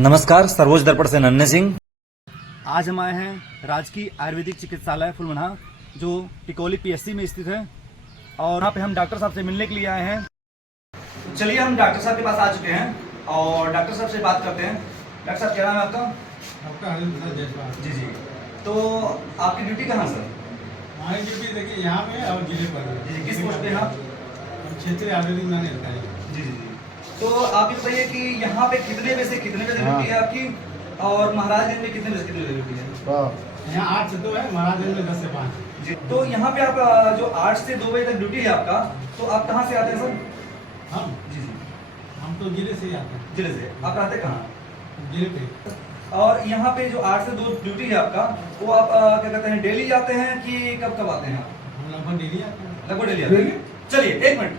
नमस्कार, सर्वोच्च दर्पण से नन्हे सिंह। आज हम आए हैं राजकीय आयुर्वेदिक चिकित्सालय फुलमना जो टिकोली पीएससी में स्थित है और यहाँ पे हम डॉक्टर साहब से मिलने के लिए आए हैं। तो चलिए हम डॉक्टर साहब के पास आ चुके हैं और डॉक्टर साहब से बात करते हैं। डॉक्टर साहब क्या नाम है आपका? डॉक्टर हरिंद्र जायसवाल। जी जी। तो आपकी ड्यूटी कहाँ सर? हमारी ड्यूटी देखिए यहाँ पे और जिले पर है। जी जी। किस पोस्ट पे हैं आप? क्षेत्रीय आयुर्वेदिक मैनेजर है। जी जी जी। तो आप ये बताइए कि यहाँ पे कितने बजे से कितने बजे ड्यूटी है आपकी और महाराजगंज में कितने बजे से कितने बजे ड्यूटी है? यहाँ 8 से 2 है, महाराजगंज में 10 से 5। जी। तो यहाँ पे आप जो 8 से 2 बजे तक ड्यूटी है आपका, तो आप कहाँ से आते हैं सर? हम जी जी। हम तो जिले से ही आते हैं। जिले से आप रहते कहाँ? जिले पे। और यहाँ पे जो 8 से 2 ड्यूटी है आपका, वो आप क्या कहते हैं, डेली आते हैं कि कब कब आते हैं? हम लगभग डेली आते हैं। लगभग डेली आते हैं। चलिए एक मिनट,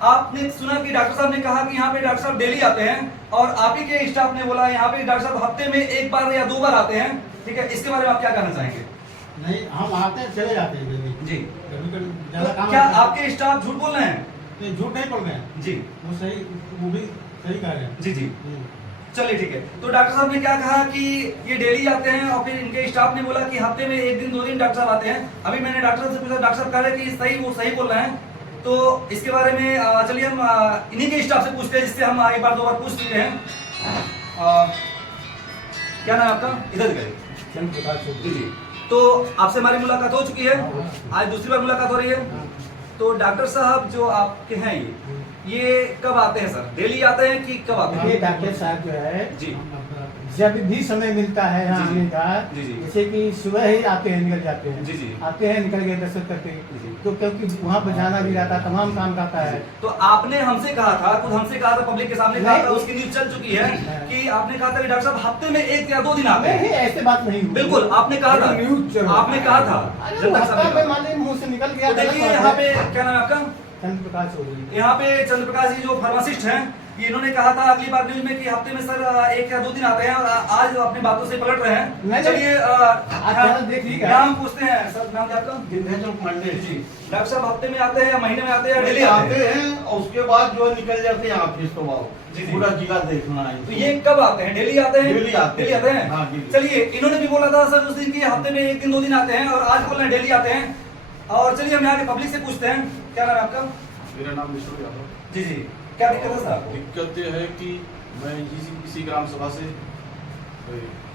आपने सुना कि डॉक्टर साहब ने कहा कि यहाँ पे डॉक्टर साहब डेली आते हैं और आप ही के स्टाफ ने बोला यहाँ पे डॉक्टर साहब हफ्ते में 1 बार या 2 बार आते हैं, ठीक है? इसके बारे में आप क्या कहना चाहेंगे? नहीं, हम आते हैं, चले जाते हैं डेली। जी। कभी ज्यादा काम क्या आपके स्टाफ झूठ बोल रहे हैं? नहीं, झूठ नहीं बोल रहे हैं जी। वो सही, वो भी सही कह रहे हैं। जी जी। चलिए ठीक है। तो डॉक्टर साहब ने क्या कहा कि ये डेली आते हैं और फिर इनके स्टाफ ने बोला कि हफ्ते में 1 दिन 2 दिन डॉक्टर साहब आते हैं। अभी मैंने डॉक्टर साहब से पूछा, डॉक्टर साहब कह रहे हैं कि सही, वो सही बोल रहे हैं। तो इसके बारे में चलिए हम इन्हीं के स्टाफ से पूछते हैं जिससे हम 1 बार 2 बार पूछ चुके हैं। क्या नाम है आपका? इधर करें। जी जी। तो आपसे हमारी मुलाकात हो चुकी है, आज दूसरी बार मुलाकात हो रही है। तो डॉक्टर साहब जो आपके हैं ये कब आते हैं सर? डेली आते हैं कि कब आते हैं? ये डॉक्टर साहब जो है जी, जब भी समय मिलता है यहाँ जी, जी। आने का, जी, जी। जैसे कि सुबह ही आते हैं, निकल जाते हैं। जी, जी। आते हैं, निकल गए 10 करके। जी। तो क्योंकि वहाँ पर जाना भी रहता, तमाम काम करता है। तो आपने हमसे कहा था, खुद हमसे कहा था, पब्लिक के सामने कहा नहीं, था, उसकी न्यूज चल चुकी है हाँ। कि आपने कहा था कि डॉक्टर साहब हफ्ते में 1 या 2 दिन आते नहीं, हैं। ऐसे बात नहीं हुई। बिल्कुल आपने कहा था, न्यूज चल रहा है। आपने कहा था। अरे जब वो तक हफ्ता सामने पे कहा। मान लीजिए मुंह से निकल गया। तो देखिए यहाँ पे क्या नाम है आपका? चंद्र प्रकाश चौधरी। यहाँ पे चंद्र प्रकाश जी जो फार्मासिस्ट हैं, ये इन्होंने कहा था अगली बार न्यूज में कि हफ्ते में सर 1 या 2 दिन आते हैं और आज अपनी बातों से पलट रहे हैं। नहीं, चलिए चैनल देखिएगा। नाम पूछते हैं सर, नाम क्या आपका? विंध्याचल पांडे जी। डॉक्टर साहब हफ्ते में आते हैं या महीने में आते हैं या डेली आते हैं और उसके बाद जो है निकल जाते हैं ऑफिस। तो जी, जी। पूरा जिला देखना है। तो ये कब आते हैं? डेली आते हैं? डेली आते हैं। डेली आते हैं। हाँ, डेली। चलिए, इन्होंने भी बोला था सर उस दिन की हफ्ते में 1 दिन 2 दिन आते हैं और आज बोल रहे हैं डेली आते हैं। और चलिए हम यहाँ के पब्लिक से पूछते हैं, क्या नाम है आपका? मेरा नाम विष्णु यादव। जी जी। क्या दिक्कत है सर आपको? दिक्कत ये है कि मैं इसी ग्राम सभा से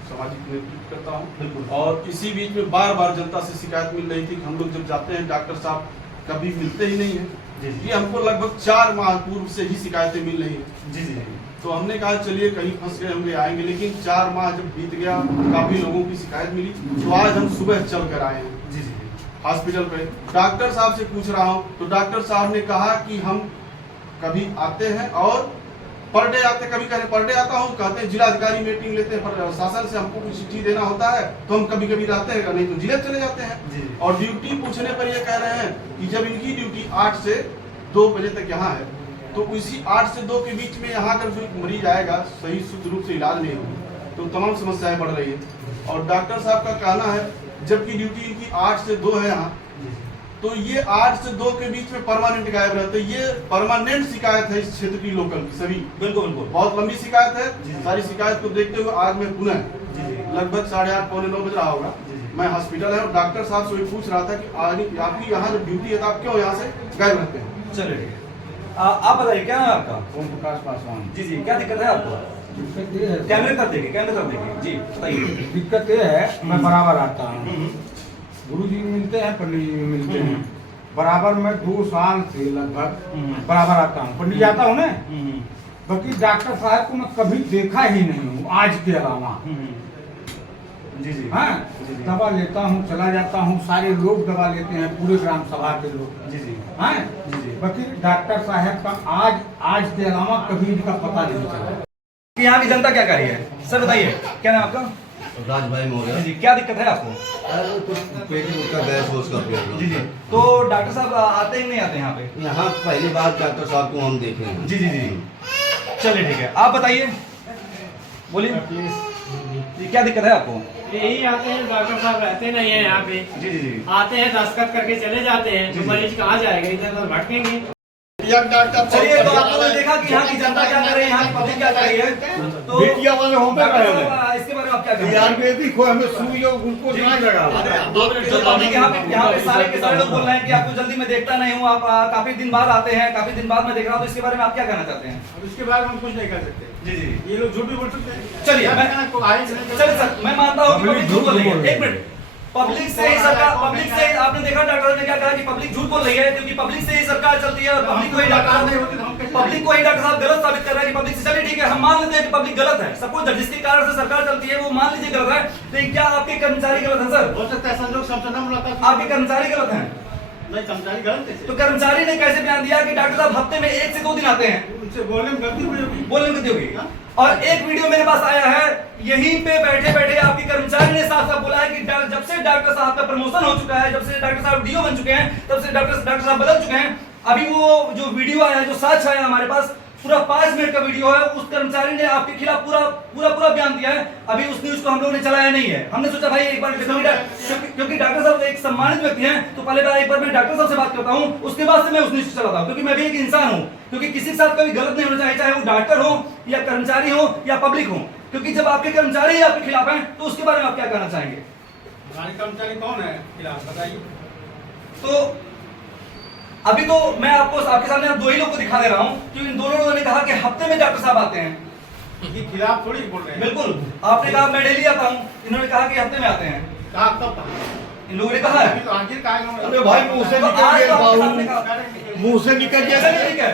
सामाजिक नेतृत्व करता हूँ। बिल्कुल। और इसी बीच में बार बार जनता से शिकायत मिल रही थी कि हम लोग जब जाते हैं डॉक्टर साहब कभी मिलते ही नहीं जी, है। जी। ये हमको लगभग 4 माह पूर्व से ही शिकायतें मिल रही है। जी जी। तो हमने कहा चलिए कहीं फंस गए होंगे, आएंगे, लेकिन 4 माह जब बीत गया, काफी लोगों की शिकायत मिली, तो आज हम सुबह चल कर आए हैं जी जी। हॉस्पिटल पे। डॉक्टर साहब से पूछ रहा हूँ तो डॉक्टर साहब ने कहा कि हम कभी आते हैं और पर डे आते, कभी कहीं पर डे आता हूँ, कहते हैं जिलाधिकारी मीटिंग लेते हैं, पर शासन से हमको कुछ चिट्ठी देना होता है तो हम कभी कभी रहते हैं, नहीं तो जिले चले जाते हैं। जी। और ड्यूटी पूछने पर ये कह रहे हैं कि जब इनकी ड्यूटी 8 से 2 बजे तक यहाँ है तो इसी 8 से 2 के बीच में यहाँ अगर कोई मरीज आएगा, सही शुद्ध रूप से इलाज नहीं होगा तो तमाम समस्याएं बढ़ रही है। और डॉक्टर साहब का कहना है जबकि ड्यूटी इनकी 8 से 2 है यहाँ, तो ये 8 से 2 के बीच में परमानेंट गायब रहते हैं। ये परमानेंट शिकायत है इस क्षेत्र की, लोकल की सभी। बिल्कुल बिल्कुल। बहुत लंबी शिकायत है। जी। सारी शिकायत को देखते हुए आज मैं पुनः जी। लगभग 8:30 पौने 9 बज रहा होगा, जी। मैं हॉस्पिटल है और डॉक्टर साहब से वही पूछ रहा था कि आपकी यहाँ जो ड्यूटी है तो आप क्यों यहाँ से गायब रहते हैं। चलिए ठीक है। आप बताइए क्या नाम है आपका? ओम प्रकाश पासवान। जी जी। क्या दिक्कत है आपको? दिक्कत ये है, कैमरे तक देखिए, कैमरे तक देखिए। जी बताइए। दिक्कत ये है, मैं बराबर आता हूँ, हम्म। गुरु जी मिलते हैं, पंडित जी मिलते हैं, बराबर मैं 2 साल से लगभग बराबर आता हूँ। पंडित जी आता हूँ ना, बाकी डॉक्टर साहब को मैं कभी देखा ही नहीं हूँ आज के अलावा। जी जी। हाँ, जी, जी। दवा लेता हूँ, चला जाता हूँ, सारे लोग दवा लेते हैं, पूरे ग्राम सभा के लोग। जी जी। हाँ, जी, जी। बाकी डॉक्टर साहब का आज के अलावा कभी इनका पता नहीं चला। कि यहाँ की जनता क्या कर रही है? सर बताइए क्या नाम है आपका? राज भाई जी मौर्य। जी। क्या दिक्कत है आपको? अरे तो पेट में उसका गैस हो, उसका पेट। जी जी। तो डॉक्टर साहब आते ही नहीं आते यहाँ पे? यहाँ पहली बार डॉक्टर साहब को हम देखे हैं। जी जी जी। चलिए ठीक है, आप बताइए, बोलिए जी, क्या दिक्कत है आपको? यही आते हैं, डॉक्टर साहब रहते नहीं है यहाँ पे। जी जी जी। आते हैं, दस्तखत करके चले जाते हैं। जी, तो जी। मरीज कहाँ जाएगा, इधर उधर भटकेंगे। एक डॉक्टर चलिए, तो आप लोगों ने देखा कि यहाँ की जनता क्या कर रही है, यहाँ की पब्लिक क्या कर रही है। तो बेटिया वाले हों पे डॉक्टर रहे साहब, इसके बारे में आप क्या कहेंगे? आयुर्वेदिक हो हमें सुई और ग्लूकोज नहीं लगा। जो पब्लिक यहाँ पे सारे के सारे लोग बोल रहे हैं कि आपको जल्दी मैं देखता नहीं हूँ, आप काफी दिन बाद आते हैं, काफी दिन बाद मैं देख रहा हूँ, तो इसके बारे में आप क्या कहना चाहते हैं? अब इसके बारे में हम कुछ नहीं कर सकते। जी जी ये लोग झूठ भी बोल सकते हैं। चलिए, मैं मैं- कहना को आए नहीं कर चलिए सर, मैं मानता हूँ कि पब्लिक झूठ बोल रही है। एक मिनट, पब्लिक से ही सरकार, पब्लिक से आपने देखा डॉक्टर साहब ने क्या कहा कि पब्लिक झूठ बोल रही है, क्योंकि पब्लिक से ही सरकार चलती है और पब्लिक को ही डॉक्टर साहब, पब्लिक को ही डॉक्टर साहब गलत साबित कर रहा है कि पब्लिक से। चलिए ठीक है, हम मान लेते हैं कि पब्लिक गलत है, सपोज जिसके कारण से सरकार चलती है वो मान लीजिए गलत है, तो क्या आपके कर्मचारी गलत है सर? हो सकता है संजोग समझना मुलाकात आपके कर्मचारी गलत हैं? नहीं, कर्मचारी गलत है। तो कर्मचारी ने कैसे बयान दिया कि डॉक्टर साहब हफ्ते में 1 से 2 दिन आते हैं? उनसे बोलने में गलती हुई होगी। बोलने में गलती होगी। और एक वीडियो मेरे पास आया है, यहीं पे बैठे बैठे आपके कर्मचारी ने साफ साफ बोला है कि जब से डॉक्टर साहब का प्रमोशन हो चुका है, जब से डॉक्टर साहब डीओ बन चुके हैं, तब से डॉक्टर साहब बदल चुके हैं। अभी वो जो वीडियो आया है, जो साक्ष्य आया हमारे पास, पूरा 5 मिनट का वीडियो है, उस कर्मचारी ने आपके खिलाफ पूरा बयान दिया है। अभी उस न्यूज को हम लोगों ने चलाया नहीं है। हमने सोचा भाई एक बार क्योंकि डॉक्टर साहब एक सम्मानित व्यक्ति हैं, तो पहले एक बार मैं डॉक्टर साहब से बात करता हूं, उसके बाद से मैं उस न्यूज को चलाता हूं, क्योंकि मैं भी एक इंसान हूं, क्योंकि किसी के साथ कभी गलत नहीं होना चाहिए, चाहे वो डॉक्टर हो या कर्मचारी हो या पब्लिक हो। क्योंकि जब आपके कर्मचारी ही आपके खिलाफ हैं, तो उसके बारे में आप क्या कहना चाहेंगे? हमारे कर्मचारी कौन है खिलाफ, बताइए। तो अभी तो मैं आपको आपके सामने आप 2 ही लोग को दिखा दे रहा हूं, क्योंकि इन दोनों लोगों ने कहा कि हफ्ते में डॉक्टर साहब आते हैं। ये खिलाफ थोड़ी बोल रहे हैं। बिल्कुल, आपने कहा मैं डेली आता हूं, इन्होंने कहा कि हफ्ते में आते हैं। कहा कब कहा? इन लोगों ने कहा है। अभी तो आखिर कहा है अरे भाई मुंह से तो निकल आज गया तो आपके बाबू, सामने कहा। मुंह से निकल गया। चलिए ठीक है,